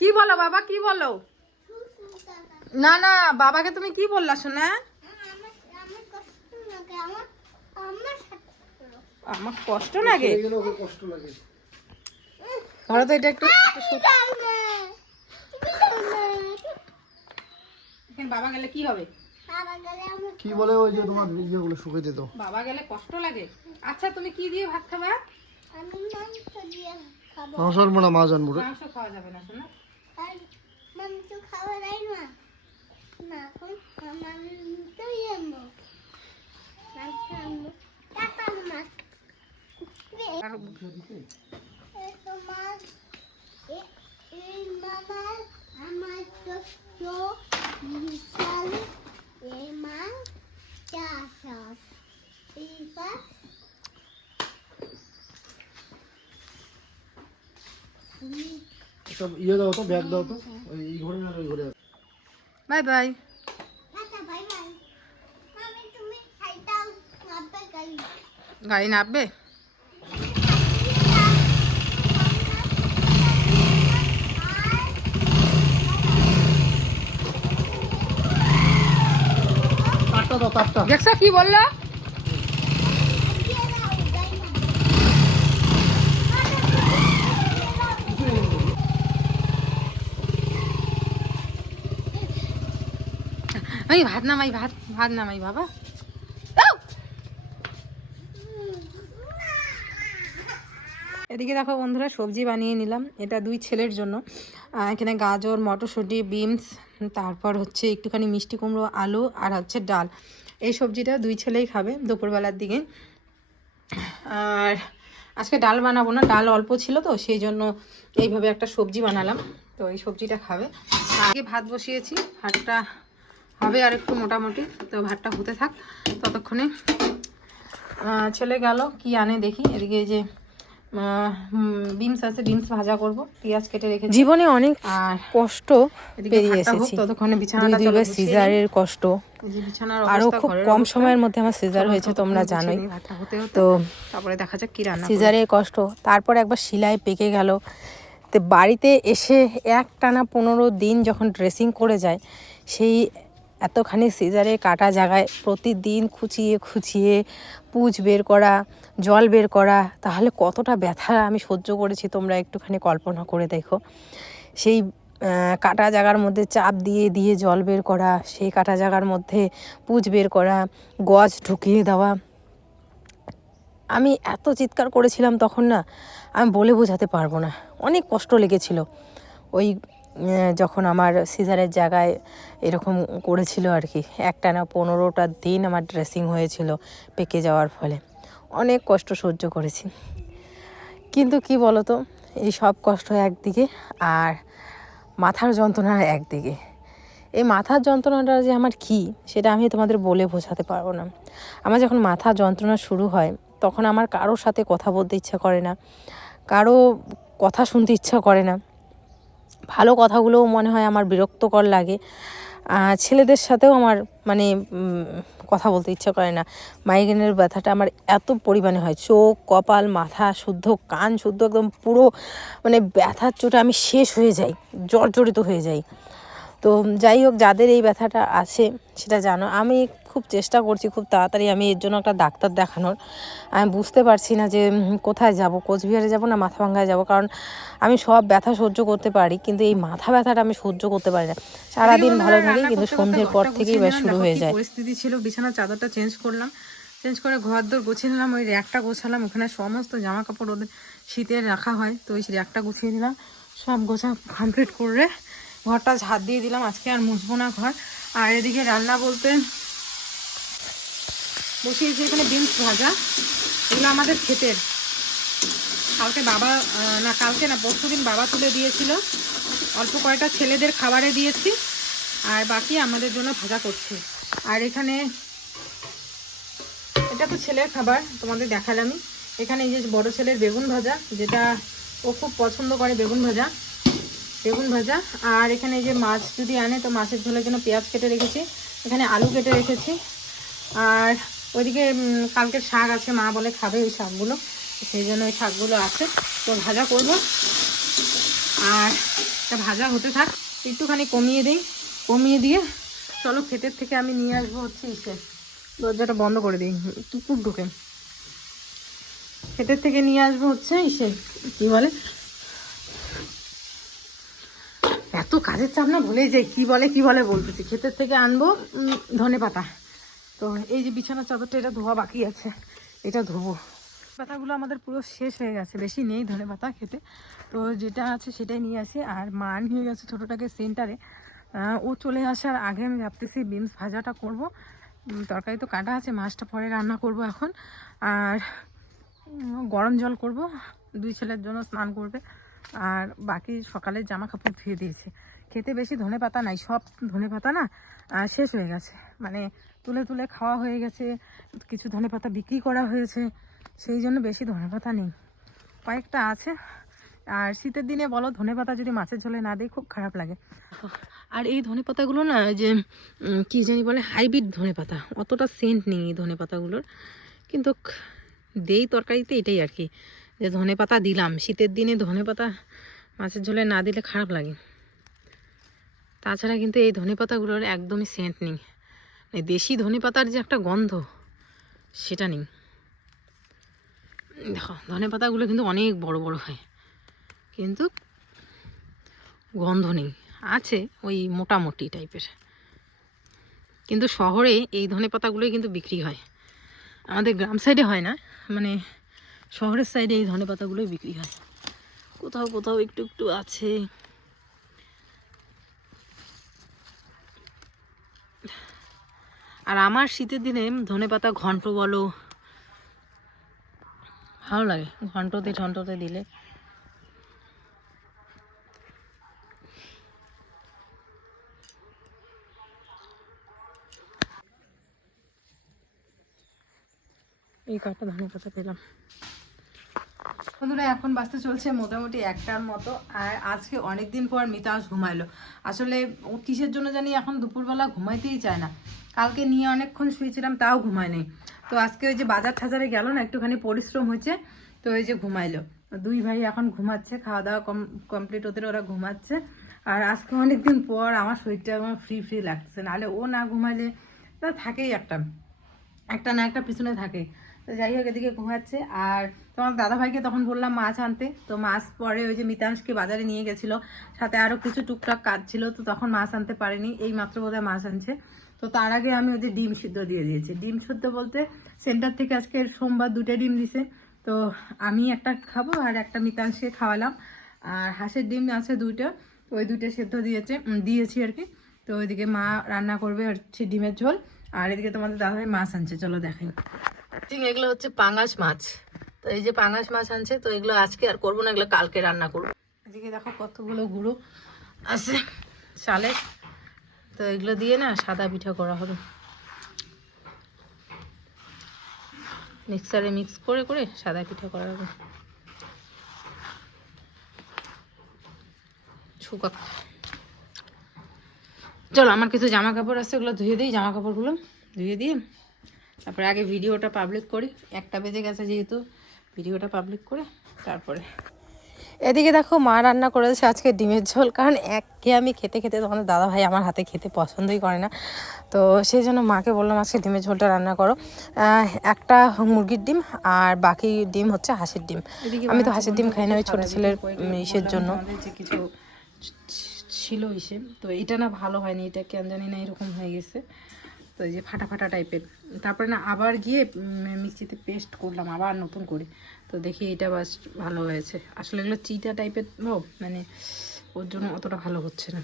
কি বলো বাবা, কি বলো? না না, বাবাকে তুমি কি বললা শোনা? আমার কষ্ট লাগে। ধরো তো এটা একটু। বাবা গেলে কি হবে? কি বলে ওই যে তোমার ইয়েগুলো শুকে দিত। বাবা গেলে কষ্ট লাগে। আচ্ছা তুমি কি দিয়ে ভাত খাবা? আমি মাংস দিয়ে খাবো। মাংস আনবো না, মাছ আনবো রে। মাংস খাওয়া যাবে না শোনা। আর মাংস খাওয়া যায় না। না এখন মাংস আনবো। মাংস আনবো। টাকা মাছ। তোমার এই মামার আমার তো বিশাল এই মা চাষ এইবার সব ইয়ে দাও তো, ব্যাগ দাও তো, ওই ঘরে না ওই ঘরে। Bye bye. আচ্ছা বাই বাই। আমি তুমি সাইডাও নাপবে গাড়ি। গাড়ি নামবে? তারটা দাও, তারটা। দেখছো কি বললো? আমি ভাত নামাই, ভাত নামাই বাবা। এদিকে দেখো বন্ধুরা, সবজি বানিয়ে নিলাম। এটা দুই ছেলের জন্য। এখানে গাজর, মটরশুঁটি, বিনস, তারপর হচ্ছে একটুখানি মিষ্টি কুমড়ো, আলু আর হচ্ছে ডাল। এই সবজিটা দুই ছেলেই খাবে দুপুরবেলার দিকে। আর আজকে ডাল বানাবো না, ডাল অল্প ছিল তো সেই জন্য এইভাবে একটা সবজি বানালাম। তো এই সবজিটা খাবে। আগে ভাত বসিয়েছি, ভাতটা হবে আর একটু মোটামুটি। তো ভাতটা হতে থাক, ততক্ষণে ছেলে গেল কি আনে দেখি। এদিকে যে বিনস আছে, বিনস ভাজা করব, পেঁয়াজ কেটে রেখেছি। জীবনে অনেক আর কষ্ট পেরিয়ে এসেছি, ততক্ষণে বিছানাটা দুইবার সিজারের কষ্ট। আরো খুব কম সময়ের মধ্যে আমার সিজার হয়েছে, তোমরা জানোই। তো তারপরে দেখা যাক কি রান্না। সিজারের কষ্ট, তারপর একবার সেলাই পেকে গেল। তো বাড়িতে এসে একটানা 15 দিন যখন ড্রেসিং করে যায়, সেই এতখানি সিজারে কাটা জায়গায় প্রতিদিন খুঁচিয়ে খুঁচিয়ে পুঁজ বের করা, জল বের করা, তাহলে কতটা ব্যথা আমি সহ্য করেছি তোমরা একটুখানি কল্পনা করে দেখো। সেই কাটা জায়গার মধ্যে চাপ দিয়ে দিয়ে জল বের করা, সেই কাটা জায়গার মধ্যে পুঁজ বের করা, গজ ঢুকিয়ে দেওয়া। আমি এত চিৎকার করেছিলাম তখন না, আমি বলে বোঝাতে পারবো না। অনেক কষ্ট লেগেছিল ওই যখন আমার সিজারের জায়গায় এরকম করেছিল আর কি। একটানা 15টা দিন আমার ড্রেসিং হয়েছিল পেকে যাওয়ার ফলে। অনেক কষ্ট সহ্য করেছি। কিন্তু কি বলো তো, এই সব কষ্ট একদিকে আর মাথার যন্ত্রণা একদিকে। এই মাথার যন্ত্রণাটা যে আমার কী, সেটা আমি তোমাদের বলে বোঝাতে পারবো না। আমার যখন মাথা যন্ত্রণা শুরু হয়, তখন আমার কারোর সাথে কথা বলতে ইচ্ছা করে না, কারো কথা শুনতে ইচ্ছা করে না। ভালো কথাগুলোও মনে হয় আমার বিরক্তকর লাগে। ছেলেদের সাথেও আমার মানে কথা বলতে ইচ্ছা করে না। মাইগ্রেনের ব্যথাটা আমার এত পরিমাণে হয়, চোখ, কপাল, মাথা শুদ্ধ, কান শুদ্ধ, একদম পুরো মানে ব্যথার চোটে আমি শেষ হয়ে যাই, জর্জরিত হয়ে যাই। তো যাই হোক, যাদের এই ব্যথাটা আছে সেটা জানো। আমি খুব চেষ্টা করছি খুব তাড়াতাড়ি আমি এর জন্য একটা ডাক্তার দেখানোর। আমি বুঝতে পারছি না যে কোথায় যাব, কোচবিহারে যাব না মাথাভাঙ্গায় যাব। কারণ আমি সব ব্যথা সহ্য করতে পারি, কিন্তু এই মাথা ব্যথাটা আমি সহ্য করতে পারি না। সারাদিন ভালো থাকে, কিন্তু সন্ধ্যের পর থেকেই শুরু হয়ে যায়। পরিস্থিতি ছিল, বিছানার চাদরটা চেঞ্জ করলাম, চেঞ্জ করে ঘর দোর গুছিয়ে নিলাম। ওই র্যাকটা গোছালাম, ওখানে সমস্ত জামা কাপড় ওদের শীতের রাখা হয়, তো ওই র্যাকটা গুছিয়ে দিলাম। সব গোছা কমপ্লিট করে ঘরটা ঝাড় দিয়ে দিলাম। আজকে আর মুছবো না ঘর। আর এদিকে রান্না বলতে বসিয়েছি এখানে বিনস ভাজা। এগুলো আমাদের ক্ষেতের, কালকে বাবা না কালকে না পরশু দিন বাবা তুলে দিয়েছিল। অল্প কয়টা ছেলেদের খাবারে দিয়েছি, আর বাকি আমাদের জন্য ভাজা করছি। আর এখানে এটা তো ছেলের খাবার, তোমাদের দেখালামই। এখানে এই যে বড় ছেলের বেগুন ভাজা, যেটা ও খুব পছন্দ করে, বেগুন ভাজা। আর এখানে এই যে মাছ যদি আনে তো মাছের ঝোলের জন্য পেঁয়াজ কেটে রেখেছি, এখানে আলু কেটে রেখেছি। আর ওইদিকে কালকের শাক আছে, মা বলে খাবে ওই শাকগুলো, সেই জন্য ওই শাকগুলো আছে, তো ভাজা করব। আর এটা ভাজা হতে থাক, একটুখানি কমিয়ে দিই, কমিয়ে দিয়ে চলো ক্ষেতের থেকে আমি নিয়ে আসবো হচ্ছে ইসে, দরজাটা বন্ধ করে দিই, কুকুর ঢুকে। ক্ষেতের থেকে নিয়ে আসবো হচ্ছে ইসে কি বলে, এত কাজের চাপ না ভুলেই যাই কি বলে বলতেছি। ক্ষেতের থেকে আনবো ধনেপাতা। তো এই যে বিছানার চাদরটা এটা ধোয়া বাকি আছে, এটা ধোবো। পাতাগুলো আমাদের পুরো শেষ হয়ে গেছে, বেশি নেই ধনেপাতা খেতে, তো যেটা আছে সেটাই নিয়ে আসি। আর মা নিয়ে গেছে ছোটোটাকে সেন্টারে, ও চলে আসার আগে আমি ভাবতেছি বিনস ভাজাটা করব। তরকারি তো কাটা আছে, মাছটা পরে রান্না করব এখন। আর গরম জল করব, 2 ছেলের জন্য স্নান করবে। আর বাকি সকালে জামা কাপড় ধুয়ে দিয়েছি। খেতে বেশি ধনেপাতা নাই, সব ধনেপাতা না শেষ হয়ে গেছে, মানে তুলে তুলে খাওয়া হয়ে গেছে, কিছু ধনেপাতা বিক্রি করা হয়েছে, সেই জন্য বেশি ধনেপাতা নেই, কয়েকটা আছে। আর শীতের দিনে বলো ধনেপাতা যদি মাছের ঝোলে না দিই খুব খারাপ লাগে। আর এই ধনেপাতাগুলো না যে কী জানি বলে হাইব্রিড ধনেপাতা, অতটা সেন্ট নেই এই ধনেপাতাগুলোর, কিন্তু দেই তরকারিতে, এটাই আর কি, যে ধনেপাতা দিলাম। শীতের দিনে ধনেপাতা মাছের ঝোলে না দিলে খারাপ লাগে। তাছাড়া কিন্তু এই ধনেপাতাগুলোর একদমই সেন্ট নেই, এই দেশি ধনেপাতার যে একটা গন্ধ সেটা নেই। দেখো ধনেপাতাগুলো কিন্তু অনেক বড় বড় হয়, কিন্তু গন্ধ নেই, আছে ওই মোটামুটি টাইপের। কিন্তু শহরে এই ধনেপাতাগুলোই কিন্তু বিক্রি হয়, আমাদের গ্রাম সাইডে হয় না, মানে শহরের সাইডে এই ধনেপাতাগুলোই বিক্রি হয়। কোথাও কোথাও একটু একটু আছে। আর আমার শীতের দিনে ধনেপাতা ঘন্ট বলো ভালো লাগে, ঘন্টতে দিলে। এই কটা ধনেপাতা পেলাম। বন্ধুরা এখন বাজতে চলছে মোটামুটি 1টার মতো। আর আজকে অনেক দিন পর মিতাস ঘুমাইলো। আসলে ও কিসের জন্য জানি এখন দুপুরবেলা ঘুমাইতেই চায় না, কালকে নিয়ে অনেকক্ষণ শুয়েছিলাম তাও ঘুমায় নেই। তো আজকে ওই যে বাজার টাজারে গেল না, একটুখানি পরিশ্রম হয়েছে, তো ওই যে ঘুমাইলো। 2 ভাই এখন ঘুমাচ্ছে, খাওয়া দাওয়া কমপ্লিট ওদের, ওরা ঘুমাচ্ছে। আর আজকে অনেকদিন পর আমার শরীরটা আমার ফ্রি ফ্রি লাগছে, নাহলে ও না ঘুমাইলে তা থাকেই একটা না একটা পিছনে থাকে। তো যাই হোক এদিকে ঘুমাচ্ছে। আর তোমার দাদাভাইকে তখন বললাম মাছ আনতে, তো মাছ পরে ওই যে মিতাংশকে বাজারে নিয়ে গেছিলো, সাথে আরও কিছু টুকটাক কাজ ছিল, তো তখন মাছ আনতে পারেনি, এই মাত্র বোধহয় মাছ আনছে। তো তার আগে আমি ওদের ডিম সিদ্ধ দিয়ে দিয়েছি। ডিম সিদ্ধ বলতে সেন্টার থেকে আজকে সোমবার 2টা ডিম দিছে, তো আমি একটা খাবো আর একটা মিতাংশকে খাওয়ালাম। আর হাঁসের ডিম আছে 2টা, ওই 2টা সেদ্ধ দিয়েছি আর কি। তো ওইদিকে মা রান্না করবে হচ্ছে ডিমের ঝোল, আর এদিকে তোমাদের দাদাভাই মাছ আনছে, চলো দেখাই। ঠিক এগুলো হচ্ছে পাঙাশ মাছ, তো এই যে পাঙাশ মাছ আনছে, তো এগুলো আজকে আর করবো না, এগুলো কালকে রান্না করবো। এদিকে দেখো কতগুলো গুঁড়ো আছে চালে, তো এগুলো দিয়ে না সাদা পিঠা করা হবে, মিক্সারে মিক্স করে করে সাদা পিঠা করা হবে। চলো আমার কিছু জামা কাপড় আছে, ওগুলো ধুয়ে দিই, জামা কাপড়গুলো ধুয়ে দিয়ে তারপরে আগে ভিডিওটা পাবলিক করি। 1টা বেজে গেছে যেহেতু, ভিডিওটা পাবলিক করে তারপরে। এদিকে দেখো মা রান্না করেছে আজকে ডিমের ঝোল, কারণ আমি খেতে খেতে তোমাদের দাদাভাই আমার হাতে খেতে পছন্দই করে না, তো সেই জন্য মাকে বললাম আজকে ডিমের ঝোলটা রান্না করো। একটা মুরগির ডিম আর বাকি ডিম হচ্ছে হাঁসের ডিম। আমি তো হাঁসের ডিম খাই না, ওই ছোটো ছেলের ইসের জন্য। যে কিছু ছিল ইসে, তো এটা না ভালো হয়নি, এটা কেন জানি না এরকম হয়ে গেছে, তো এই যে ফাটা ফাটা টাইপের। তারপরে না আবার গিয়ে মিক্সিতে পেস্ট করলাম আবার নতুন করে, তো দেখি এটা বাস ভালো হয়েছে। আসলে এগুলো চিটা টাইপের, মানে ওর জন্য অতটা ভালো হচ্ছে না।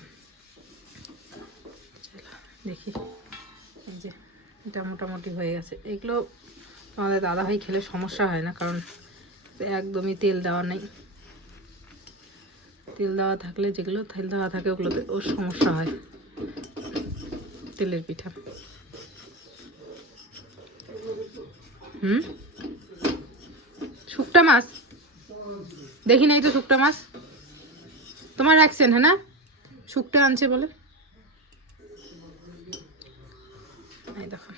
দেখি এই যে এটা মোটামুটি হয়ে গেছে। এগুলো আমাদের দাদাভাই খেলে সমস্যা হয় না, কারণ একদমই তেল দেওয়া নেই। তেল দেওয়া থাকলে, যেগুলো তেল দেওয়া থাকে ওগুলোতে ওর সমস্যা হয়, তেলের পিঠা। শুকটা মাছ দেখি নাই তো, শুকটা মাছ তোমার রাখছেন হ্যাঁ না, শুকটা আনছে বলে। এই দেখো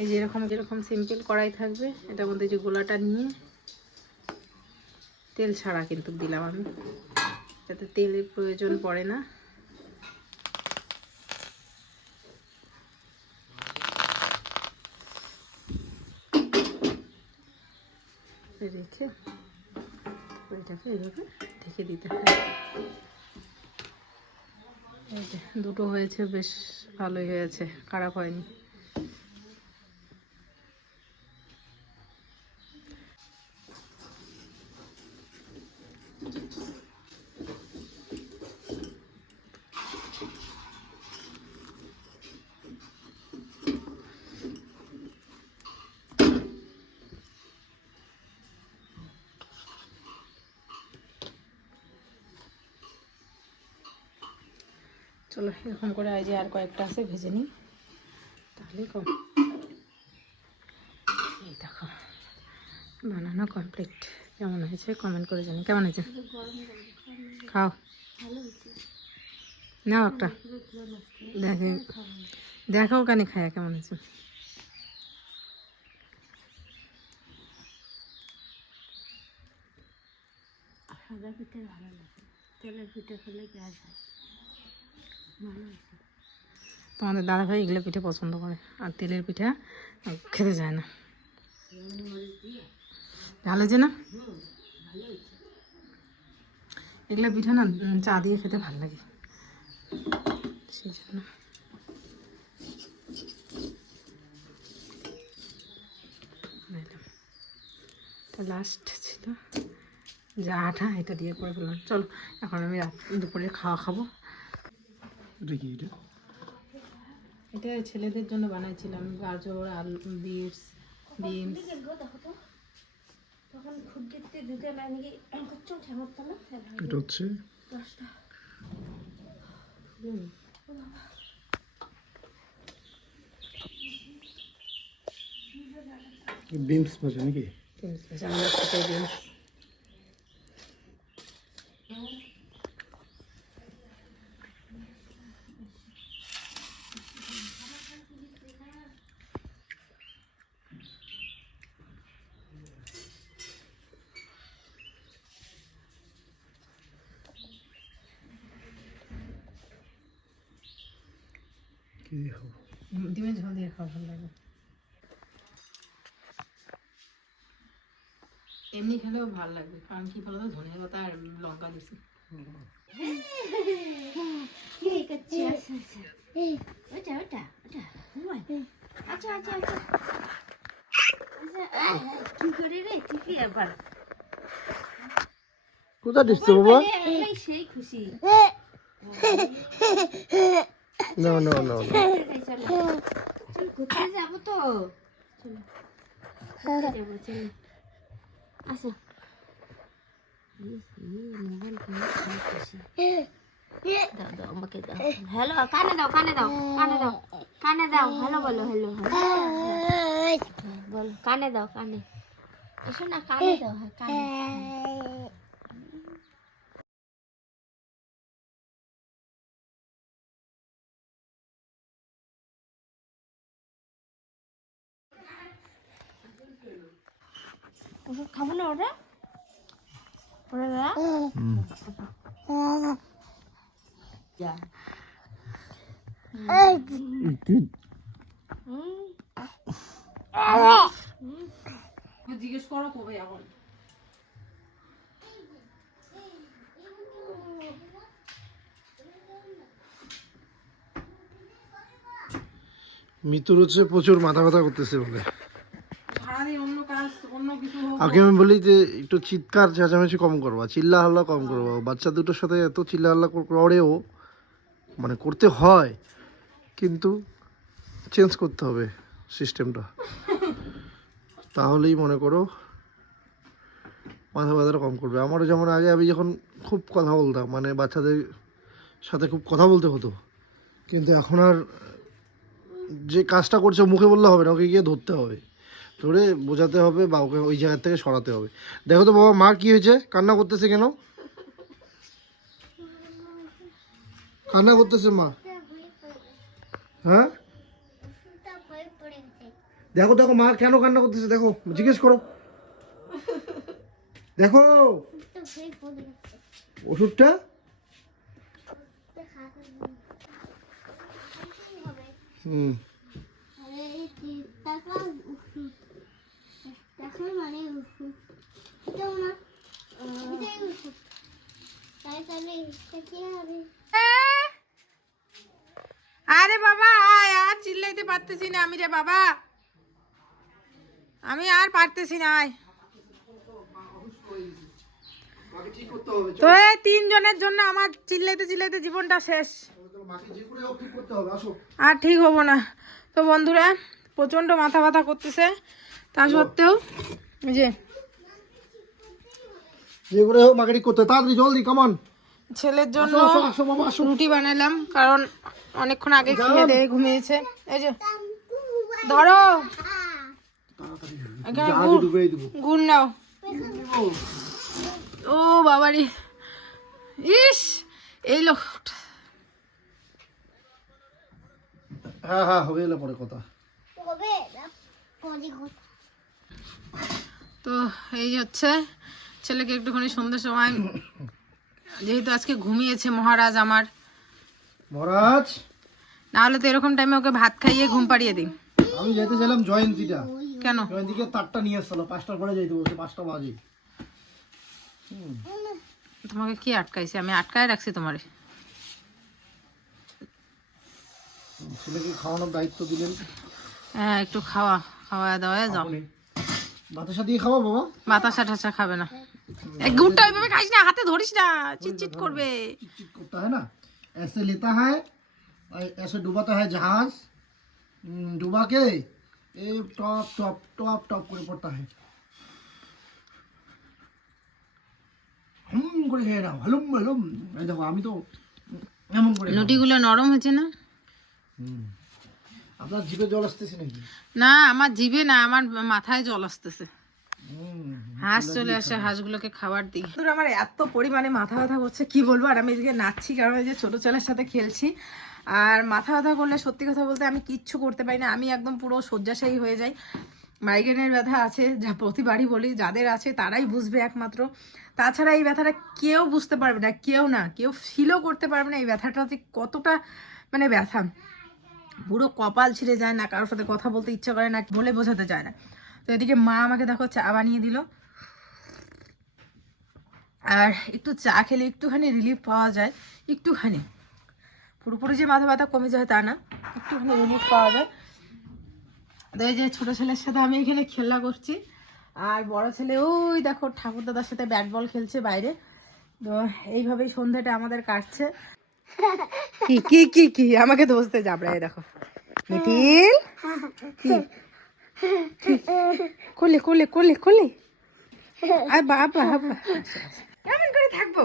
এই যে এরকম যেরকম সিম্পল কড়াই থাকবে এটার মধ্যে যে গোলাটা নিয়ে তেল ছাড়া কিন্তু দিলাম আমি, যাতে তেলের প্রয়োজন পড়ে না। রেখে এটাকে এইভাবে ঢেকে দিতে হয়। এই যে দুটো হয়েছে, বেশ ভালোই হয়েছে, খারাপ হয়নি। চলো এরকম করে এই যে আর কয়েকটা আছে ভেজে নিই, তাহলেই কম। এই দেখো বানানো কমপ্লিট। কেমন হয়েছে কমেন্ট করে জানি। কেমন হয়েছে? খাও, নাও একটা দেখে দেখো ওখানে খায়া কেমন হয়েছে। সাদা পিঠে ভালো লাগে, তেলের পিঠে খেলে গ্যাস হয়। ভালো হয়েছে। তোমাদের দাদাভাই এগুলো পিঠে পছন্দ করে, আর তেলের পিঠা খেতে যায় না। ভালো হয়েছে না? এগুলো পিঠা না চা দিয়ে খেতে ভালো লাগে, সেই জন্য। লাস্ট ছিল যা আঠা, এটা দিয়ে করে ফেললাম। চলো এখন আমি দুপুরে খাওয়া খাবো। এটা ছেলেদের জন্য বানাইছিলাম, গাজর, আলু, বিনস। তখন খুব দেখতে দুটো নাকি করছো ঠেমতো না, এটা হচ্ছে বিমস ভাজা নাকি? কি দিয়ে খাবো? ডিমের ঝোল দিয়ে খাওয়া ভালো লাগে, এমনি খেলেও ভালো লাগবে। কারণ কি বলতো, ধনে পাতা আর লঙ্কা দিছি। ওটা ওটা ওটা আচ্ছা আচ্ছা আচ্ছা কি করে রে? ঠিকই আবার কোথা দিচ্ছে বাবা? সেই খুশি। না না না চল ঘুরতে যাবো তো, যাবো চলো আসো। মোবাইল খুশি দাও দাও আমাকে দাও। হ্যালো কানে দাও কানে দাও কানে দাও কানে দাও। হ্যালো বলো হ্যালো বল কানে দাও কানে। এসো না কানে দাও। হ্যাঁ কানে। খাবো না ওটা ওটা দাদা যা জিজ্ঞেস করো কবে এখন। মিতুর হচ্ছে প্রচুর মাথা ব্যথা করতেছে বলে। সারাদিন অন্য কাজ অন্য কিছু হোক। আগে আমি বলি যে একটু চিৎকার চেঁচামেচি কম করবা, চিল্লা হাল্লা কম করবা। বাচ্চা দুটোর সাথে এত চিল্লা হাল্লা করেও মানে করতে হয়, কিন্তু চেঞ্জ করতে হবে সিস্টেমটা, তাহলেই মনে করো মাথা ব্যথাটা কম করবে। আমারও যেমন আগে আমি যখন খুব কথা বলতাম, মানে বাচ্চাদের সাথে খুব কথা বলতে হতো, কিন্তু এখন আর যে কাজটা করছে মুখে বললে হবে না, ওকে গিয়ে ধরতে হবে, ধরে বোঝাতে হবে বা ওকে ওই জায়গা থেকে সরাতে হবে। দেখো তো বাবা, মা কি হয়েছে? কান্না করতেছে কেন? কান্না করতেছে মা? হ্যাঁ দেখো দেখো মা কেন কান্না করতেছে, দেখো জিজ্ঞেস করো, দেখো ওষুধটা। হুম আরে বাবা আয়, আর চিল্লাইতে পারতেছি না আমি রে বাবা, আমি আর পারতেছি না। আয় মাকে ঠিক করতে হবে, তো এই 3 জনের জন্য আমার চিল্লাইতে চিল্লাইতে জীবনটা শেষ, মাকে যে করে হোক ঠিক করতে হবে, আসো। আর ঠিক হবো না। তো বন্ধুরা প্রচন্ড মাথা ব্যথা করতেছে, তা সত্ত্বেও এই যে যে করে হোক মাকে ঠিক করতে হবে, তাড়াতাড়ি জলদি, কামান। ছেলের জন্য আসো আসো বাবা আসো। রুটি বানালাম, কারণ অনেকক্ষণ আগে খেয়ে দিয়ে ঘুমিয়েছে। এই যে ধরো এখানে আগে ডুবিয়ে দেবো। গুড় নাও। ও বাবারি, ইস এই লোক। হ্যাঁ হ্যাঁ হবে, এলে পরে কথা। তো এই হচ্ছে ছেলেকে একটুখানি সন্ধ্যের সময়, যেহেতু আজকে ঘুমিয়েছে মহারাজ আমার, মহারাজ নাহলে তো এরকম টাইমে ওকে ভাত খাইয়ে ঘুম পাড়িয়ে দিই। আমি যেতে চাইলাম জয়ন্তীটা, কেন? জয়ন্তীকে তারটা নিয়ে আসলো, 5টার পরে যাইতে বলছে, 5টা বাজে। তোমাকে কি আটকাইছে? আমি আটকায় রাখছি তোমারে? ছেলেকে খাওয়ানোর দায়িত্ব দিলেন, হ্যাঁ একটু খাওয়া খাওয়া দাওয়া যাও। আপনি বাতাসা দিয়ে খাওয়া বাবা। বাতাসা টাসা খাবে না, এই গুড়টা ওইভাবে খাইস না, হাতে ধরিস না, চিটচিট করবে। चिट करता है ना, ऐसे लेता है, ऐसे डुबाता है जहाज, डुबा के ये टॉप टॉप टॉप टॉप করে পড়ता है, হুম করে খেয়ে নাও, হালুম হালুম। এই দেখো আমি তো এমন করে খাবো। লুটিগুলো নরম হয়েছে না? আপনার জিভে জল আসতেছে নাকি? না আমার জিভে না, আমার মাথায় জল আসতেছে। হুম, হাঁস চলে আসে, হাঁসগুলোকে খাবার দিই। আমার এত পরিমাণে মাথা ব্যথা করছে কি বলবো, আর আমি এদিকে নাচছি, কারণ এই যে ছোটো ছেলের সাথে খেলছি। আর মাথা ব্যথা করলে সত্যি কথা বলতে আমি কিচ্ছু করতে পারি না, আমি একদম পুরো শয্যাশায়ী হয়ে যাই। মাইগ্রেনের ব্যথা আছে, যা প্রতিবারই বলি, যাদের আছে তারাই বুঝবে একমাত্র, তাছাড়া এই ব্যথাটা কেউ বুঝতে পারবে না, কেউ না, কেউ ফিলও করতে পারবে না এই ব্যথাটা যে কতটা মানে ব্যথা। পুরো কপাল ছিঁড়ে যায় না, কারোর সাথে কথা বলতে ইচ্ছা করে না, বলে বোঝাতে চায় না। তো এদিকে মা আমাকে দেখো চা বানিয়ে দিল, আর একটু চা খেলে একটুখানি রিলিফ পাওয়া যায়, একটুখানি, পুরোপুরি যে মাথা ব্যথা কমে যায় তা না, একটুখানি রিলিফ পাওয়া যায়। তো এই যে ছোটো ছেলের সাথে আমি এখানে খেলা করছি, আর বড় ছেলে ওই দেখো ঠাকুর দাদার সাথে ব্যাট বল খেলছে বাইরে। তো এইভাবেই সন্ধ্যাটা আমাদের কাটছে। কি কি কি কি আমাকে দোষতে যাবড়াই দেখো মিঠিল, কি কোলে কোলে কোলে কোলে, আর বাবা কেমন করে থাকবো?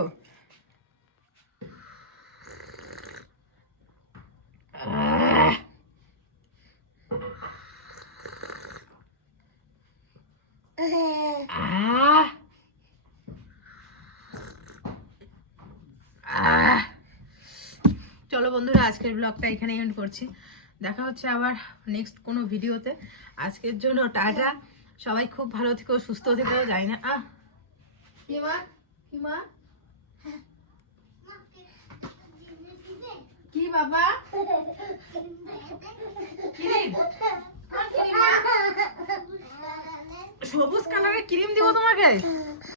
চলো বন্ধুরা আজকের ব্লগটা এখানে এন্ড করছি, দেখা হচ্ছে আবার নেক্সট কোনো ভিডিওতে। আজকের জন্য টাটা, সবাই খুব ভালো থেকো, সুস্থ থেকো, যাই না কিমা কিমা কি বাবা সবুজ কালারের ক্রিম দিব তোমাকে?